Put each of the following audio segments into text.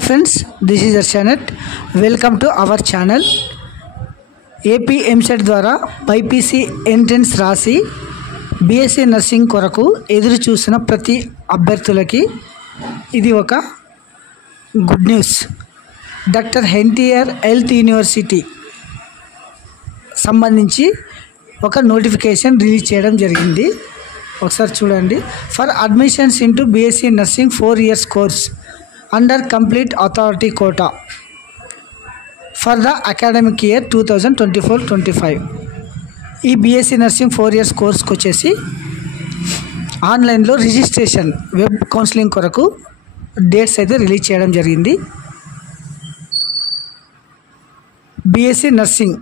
Hi friends, this is Arshanet. Welcome to our channel. AP MSET ద్వారా BiPC entrance రాసి BSc nursing కొరకు ఎదురు చూసిన ప్రతి అభ్యర్థులకి ఇది ఒక good news. Doctor NTR health university సంబంధించి ఒక నోటిఫికేషన్ రిలీజ్ చేయడం జరిగింది. ఒకసారి చూడండి. For admissions into BSc nursing 4 years course under complete authority quota for the academic year 2024-25. ఈ బీఎస్సీ నర్సింగ్ 4 years కోర్స్కి వచ్చేసి ఆన్లైన్లో రిజిస్ట్రేషన్ వెబ్ కౌన్సిలింగ్ కొరకు డేట్స్ అయితే రిలీజ్ చేయడం జరిగింది. BSc nursing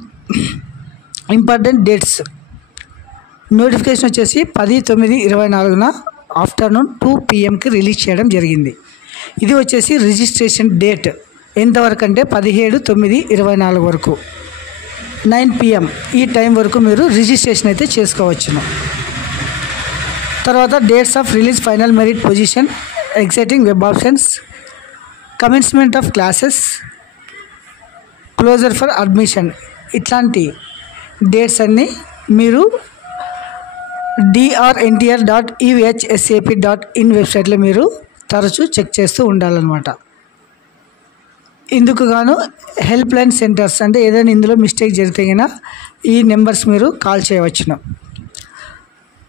important dates notification వచ్చేసి 10/9/24 ఆఫ్టర్నూన్ 2 PM రిలీజ్ చేయడం జరిగింది. ఇది వచ్చేసి రిజిస్ట్రేషన్ డేట్ ఎంతవరకు అంటే 17/9/24 వరకు 9 PM ఈ టైం వరకు మీరు రిజిస్ట్రేషన్ అయితే చేసుకోవచ్చును. తర్వాత dates of release, final merit position, exciting web options, commencement of classes, closure for admission, ఇట్లాంటి డేట్స్ అన్నీ మీరు drntr.ehsap.in వెబ్సైట్లో మీరు తరచూ చెక్ చేస్తూ ఉండాలన్నమాట. ఇందుకు గాను హెల్ప్ లైన్ సెంటర్స్ అంటే ఏదైనా ఇందులో మిస్టేక్ జరిగితే అయినా ఈ నెంబర్స్ మీరు కాల్ చేయవచ్చును.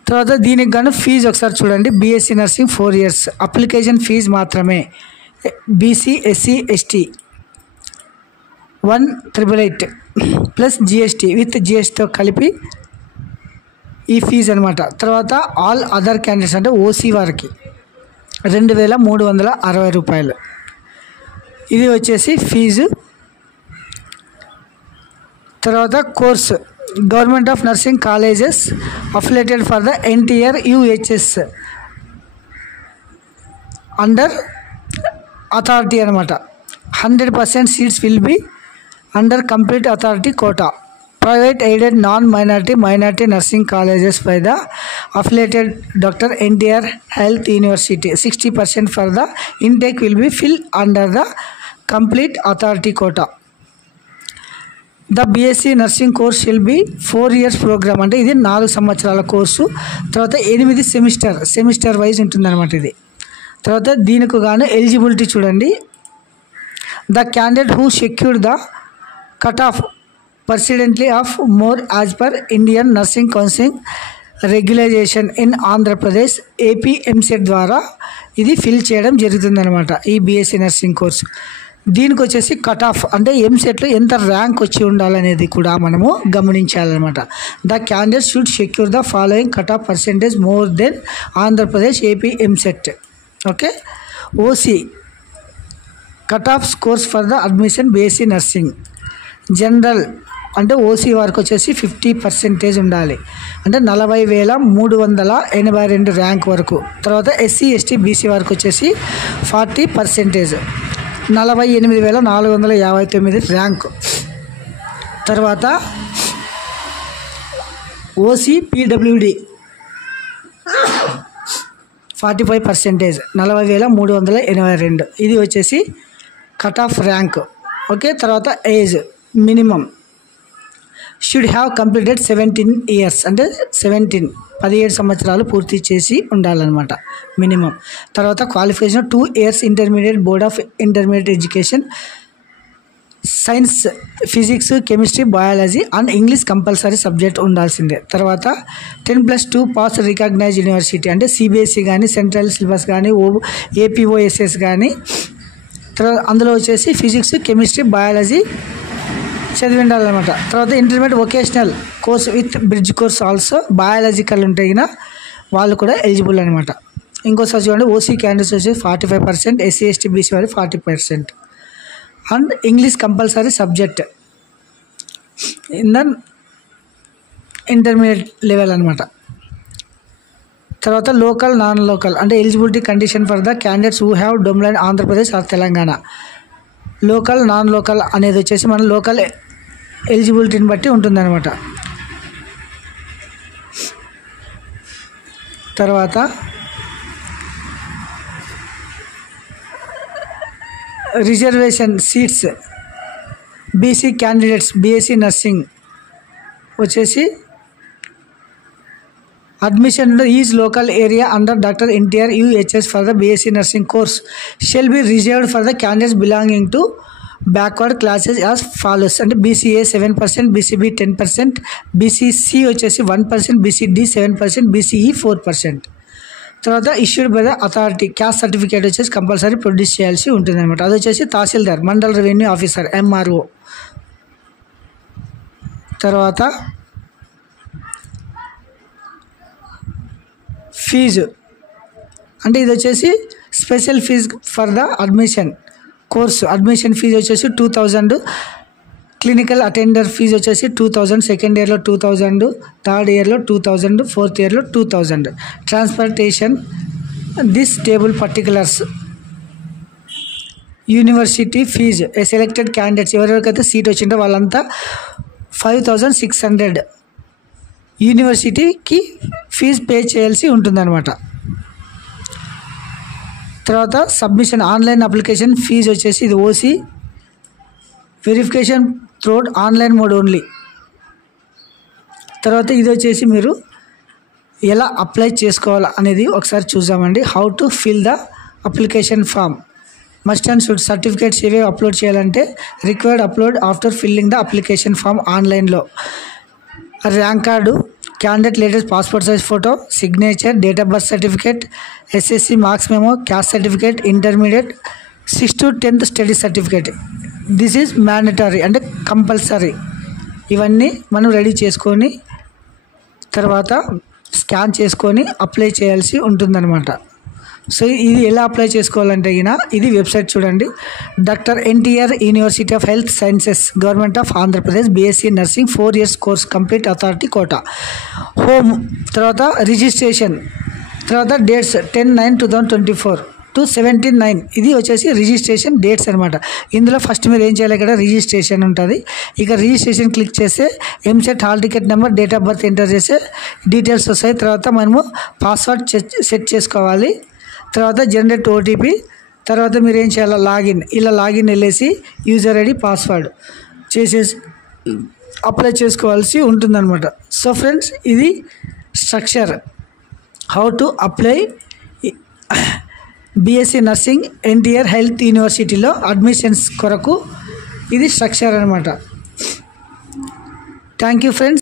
తర్వాత దీనికి గాను ఫీజు ఒకసారి చూడండి. BSc nursing 4 years application fee మాత్రమే BC, SC, ST 1,888 plus GST with జిఎస్టీతో కలిపి ఈ ఫీజు అనమాట. తర్వాత ఆల్ అదర్ క్యాండిడేట్స్ అంటే ఓసీ వారికి 2,360 రూపాయలు. ఇది వచ్చేసి ఫీజు. తర్వాత course government of nursing colleges affiliated for the NTR UHS under authority అనమాట. 100% seats will be under complete authority quota. Private aided non-minority nursing colleges by the affiliated Dr. NTR Health University. 60% for the intake will be filled under the complete authority quota. The BSc nursing course will be 4 years program అంటే ఇది 4 సంవత్సరాల course. తర్వాత 8 semester wise ఉంటుందన్నమాట ఇది. తర్వాత దీనికి గాను eligibility చూడండి. The candidate who secured the cutoff precedently of more as per Indian Nursing Council regulation in Andhra Pradesh AP MSET ద్వారా ఇది ఫిల్ చేయడం జరుగుతుందన్నమాట ఈ బీఎస్సీ నర్సింగ్ కోర్సు. దీనికి వచ్చేసి కట్ ఆఫ్ అంటే ఎంసెట్లో ఎంత ర్యాంక్ వచ్చి ఉండాలనేది కూడా మనము గమనించాలన్నమాట. The candidate should secure the following cut off percentage more than Andhra Pradesh AP EAMCET. Okay. OC cut off scores for the admission BSc nursing general అంటే ఓసీ వారికి వచ్చేసి 50% ఉండాలి అంటే 40,382 ర్యాంక్ వరకు. తర్వాత ఎస్సీ, ఎస్టీ, బీసీ వారికి వచ్చేసి 40%, 48,459 ర్యాంక్. తర్వాత ఓసీ పీడబ్ల్యూడి 45%, 40,382. ఇది వచ్చేసి కట్ ఆఫ్ ర్యాంక్. ఓకే. తర్వాత age minimum should have completed 17 years అంటే 17 సంవత్సరాలు పూర్తి చేసి ఉండాలన్నమాట మినిమం. తర్వాత qualification 2 years intermediate board of intermediate education, science, physics, chemistry, biology and English compulsory subject ఉండాల్సిందే. తర్వాత 10+2 పాస్ రికగ్నైజ్ యూనివర్సిటీ అంటే సిబిఎస్ఈ కానీ, సెంట్రల్ సిలబస్ కానీ, ఏపీఓఎస్ఎస్ కానీ. తర్వాత అందులో వచ్చేసి ఫిజిక్స్, కెమిస్ట్రీ, బయాలజీ చదివి ఉండాలన్నమాట. తర్వాత intermediate vocational course with bridge course also biological ఉంటే వాళ్ళు కూడా ఎలిజిబుల్ అనమాట. ఇంకోసారి చూడండి. ఓసీ క్యాండిడేట్స్ వచ్చి 45%, ఎస్సీ, ఎస్టీ, బీసీ వారి 40% and English compulsory subject in the intermediate level అనమాట. తర్వాత లోకల్, నాన్ లోకల్ అంటే eligibility condition for the candidates who have dominant Andhra Pradesh or Telangana. Local, non local అనేది వచ్చేసి మన లోకల్ ఎలిజిబిలిటీని బట్టి ఉంటుందన్నమాట. తర్వాత reservation seats BC candidates BSc nursing వచ్చేసి admission to each local area under Dr. NTR UHS for the BSc nursing course shall be reserved for the candidates belonging to backward classes as follows. And BCA 7%, BCB 10%, BCC వచ్చేసి 1%, BCD 7%, BCE 4%. తర్వాత issued by the authority caste certificate వచ్చేసి compulsory produce చేయాల్సి ఉంటుంది అనమాట. అది వచ్చేసి తహసీల్దార్ mandal revenue officer MRO. తర్వాత ఫీజు అంటే ఇది వచ్చేసి special fee for the admission course. Admission fee వచ్చేసి 2000, క్లినికల్ అటెండర్ ఫీజు వచ్చేసి 2000, సెకండ్ ఇయర్లో 2000, థర్డ్ ఇయర్లో 2000, ఫోర్త్ ఇయర్లో 2000. Transportation this table particulars. University fee selected candidates ఎవరెవరికైతే సీట్ వచ్చిందో వాళ్ళంతా 5600 యూనివర్సిటీకి ఫీజు పే చేయాల్సి ఉంటుందన్నమాట. తర్వాత సబ్మిషన్ ఆన్లైన్ అప్లికేషన్ ఫీజు వచ్చేసి ఇది OC verification through online mode only. తర్వాత ఇది వచ్చేసి మీరు ఎలా అప్లై చేసుకోవాలా అనేది ఒకసారి చూద్దామండి. How to fill the application form. Must and should certificates ఏవే అప్లోడ్ చేయాలంటే required upload after filling the application form ఆన్లైన్లో. Rank card, candidate latest passport size photo, signature, date of birth certificate, SSC marks memo, caste certificate, intermediate 6th to 10th study certificate. This is mandatory అంటే compulsory. ఇవన్నీ మనం ready చేసుకొని తర్వాత scan చేసుకొని apply చేయాల్సి ఉంటుందన్నమాట. So ఇది ఎలా అప్లై చేసుకోవాలంటే ఇది వెబ్సైట్ చూడండి. Doctor NTR university of health sciences government of Andhra Pradesh BSc nursing 4 years course complete authority quota. Home తర్వాత రిజిస్ట్రేషన్ తర్వాత డేట్స్ 10/9/2024 to 17/9 ఇది వచ్చేసి రిజిస్ట్రేషన్ డేట్స్ అనమాట. ఇందులో ఫస్ట్ మీరు ఏం చేయాలి, ఇక్కడ రిజిస్ట్రేషన్ ఉంటుంది. ఇక రిజిస్ట్రేషన్ క్లిక్ చేస్తే EAMCET hall ticket number, date of birth enter చేస్తే డీటెయిల్స్ వస్తాయి. తర్వాత మనము పాస్వర్డ్ సెట్ చేసుకోవాలి. తర్వాత జనరేట్ OTP. తర్వాత మీరు ఏం చేయాలి, లాగిన్. ఇలా లాగిన్ వెళ్ళేసి యూజర్ ID పాస్వర్డ్ చేసేసి అప్లై చేసుకోవాల్సి ఉంటుందన్నమాట. సో ఫ్రెండ్స్ ఇది structure how to apply BSc nursing NTR health యూనివర్సిటీలో అడ్మిషన్స్ కొరకు ఇది స్ట్రక్చర్ అనమాట. Thank you friends.